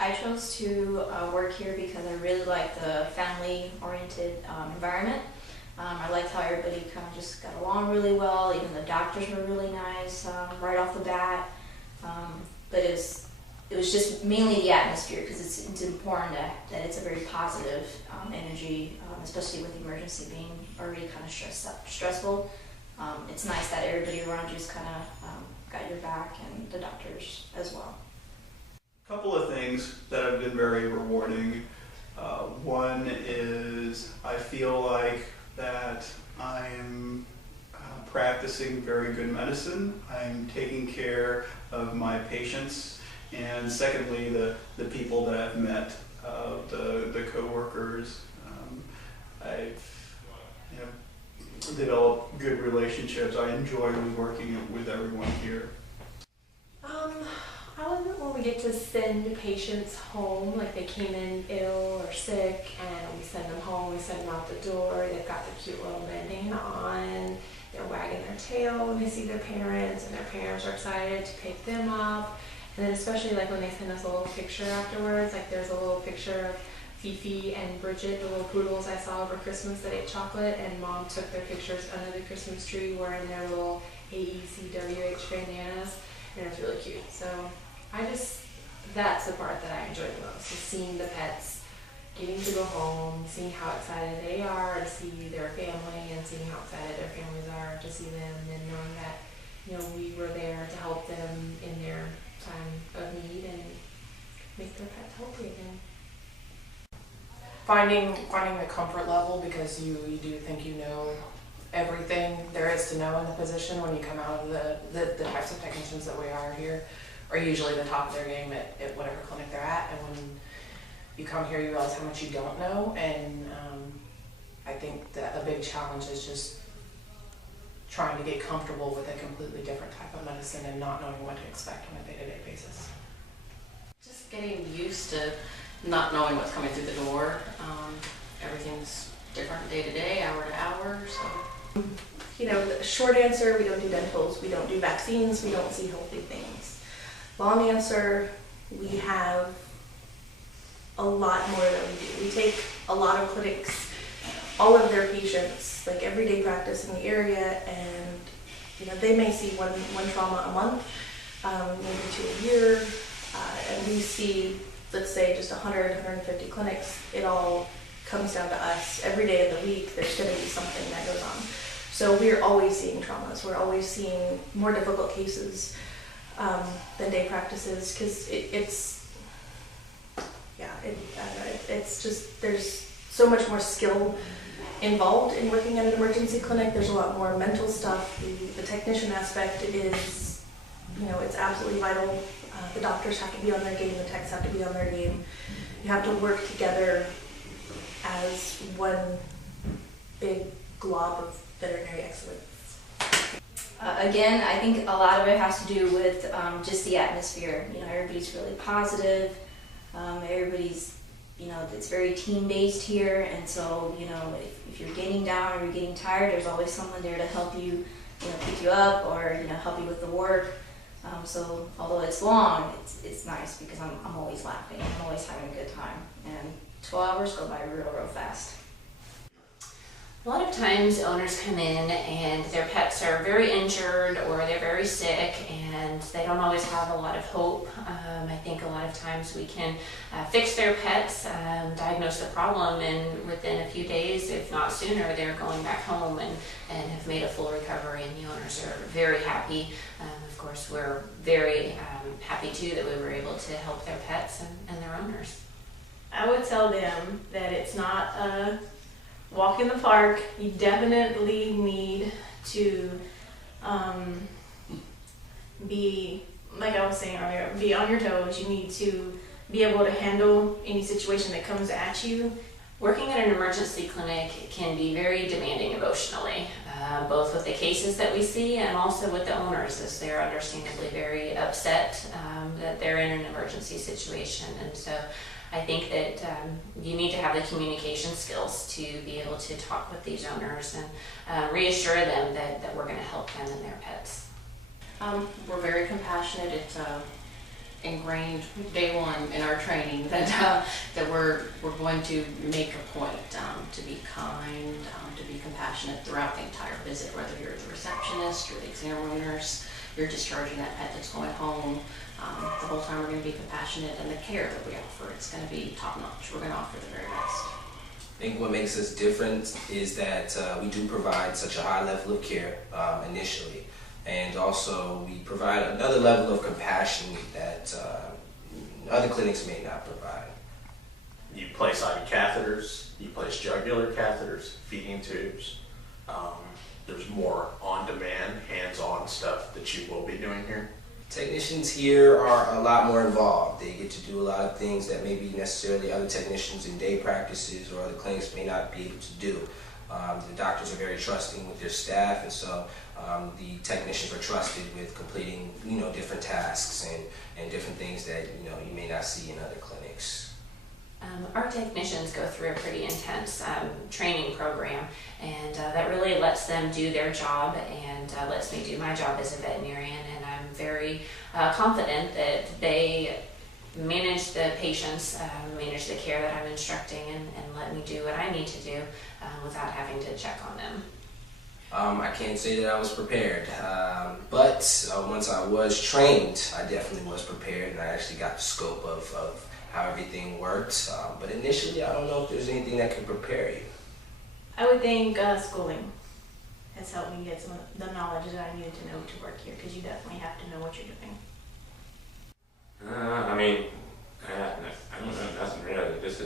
I chose to work here because I really like the family-oriented environment. I liked how everybody kind of just got along really well. Even the doctors were really nice right off the bat. But it was just mainly the atmosphere, because it's important that it's a very positive energy, especially with emergency being already kind of stressful. It's nice that everybody around you is kind of got your back, and the doctors as well. A couple of things that have been very rewarding. One is I feel like that I'm practicing very good medicine. I'm taking care of my patients. And secondly, the people that I've met, the co-workers. I've developed good relationships. I enjoy working with everyone here. I love it when we get to send patients home, like they came in ill or sick, and we send them home, we send them out the door, they've got the cute little bandana on, they're wagging their tail when they see their parents, and their parents are excited to pick them up. And then especially like when they send us a little picture afterwards, like there's a little picture of Fifi and Bridget, the little poodles I saw over Christmas that ate chocolate, and Mom took their pictures under the Christmas tree wearing their little AERCWH bandanas, and it's really cute. So that's the part that I enjoy the most, is seeing the pets, getting to go home, seeing how excited they are to see their family, and seeing how excited their families are to see them, and knowing that we were there to help them in their time of need and make their pets healthy again. Finding the comfort level, because you do think you know everything there is to know in the position when you come out of the types of technicians that we are here are usually the top of their game at whatever clinic they're at, and when you come here you realize how much you don't know, and I think that a big challenge is just trying to get comfortable with a completely different type of medicine and not knowing what to expect on a day-to-day basis. Just getting used to not knowing what's coming through the door. Everything's different day to day, hour to hour, so. The short answer, we don't do dentals, we don't do vaccines, we don't see healthy things. Long answer, we have a lot more that we do. We take a lot of clinics, all of their patients, like everyday practice in the area, and they may see one trauma a month, maybe 2 a year, and we see, let's say, just 100, 150 clinics. It all comes down to us. Every day of the week, there's going to be something that goes on. So we're always seeing traumas. We're always seeing more difficult cases than day practices, because it's just, there's so much more skill involved in working at an emergency clinic. There's a lot more mental stuff. The technician aspect is, it's absolutely vital. The doctors have to be on their game, the techs have to be on their game. You have to work together as one big glob of veterinary excellence. Again, I think a lot of it has to do with just the atmosphere. Everybody's really positive. Everybody's, it's very team-based here, and so, if you're getting down or you're getting tired, there's always someone there to help you, pick you up or, help you with the work. So although it's long, it's nice because I'm always laughing. I'm always having a good time, and 12 hours go by real fast. A lot of times owners come in and their pets are very injured or they're very sick, and they don't always have a lot of hope. I think a lot of times we can fix their pets, diagnose the problem, and within a few days, if not sooner, they're going back home and have made a full recovery, and the owners are very happy. Of course, we're very happy too that we were able to help their pets and their owners. I would tell them that it's not a walk in the park. You definitely need to be, like I was saying earlier, be on your toes. You need to be able to handle any situation that comes at you. Working at an emergency clinic can be very demanding emotionally, both with the cases that we see and also with the owners, as they're understandably very upset that they're in an emergency situation. And so I think that you need to have the communication skills to be able to talk with these owners and reassure them that we're going to help them and their pets. We're very compassionate. ingrained day one in our training that that we're going to make a point to be kind, to be compassionate throughout the entire visit, whether you're the receptionist or the exam room nurse, you're discharging that pet that's going home. The whole time we're going to be compassionate, and the care that we offer, it's going to be top notch. We're going to offer the very best. I think what makes us different is that we do provide such a high level of care initially, and also we provide another level of compassion that other clinics may not provide. You place IV catheters, you place jugular catheters, feeding tubes. There's more on-demand, hands-on stuff that you will be doing here. Technicians here are a lot more involved. They get to do a lot of things that maybe necessarily other technicians in day practices or other clinics may not be able to do. The doctors are very trusting with their staff, and so the technicians are trusted with completing, different tasks and different things that you may not see in other clinics. Our technicians go through a pretty intense training program, and that really lets them do their job and lets me do my job as a veterinarian, and I'm very confident that they manage the patients, manage the care that I'm instructing, and let me do what I need to do without having to check on them. I can't say that I was prepared, but once I was trained, I definitely was prepared, and I actually got the scope of how everything works. But initially, I don't know if there's anything that can prepare you. I would think schooling has helped me get some of the knowledge that I needed to know to work here, because you definitely have to know what you're doing. I don't know, nothing really. This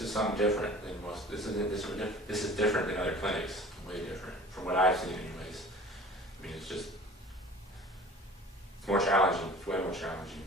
is something different than most. This is different than other clinics. Way different from what I've seen, anyways. I mean, it's more challenging. It's way more challenging.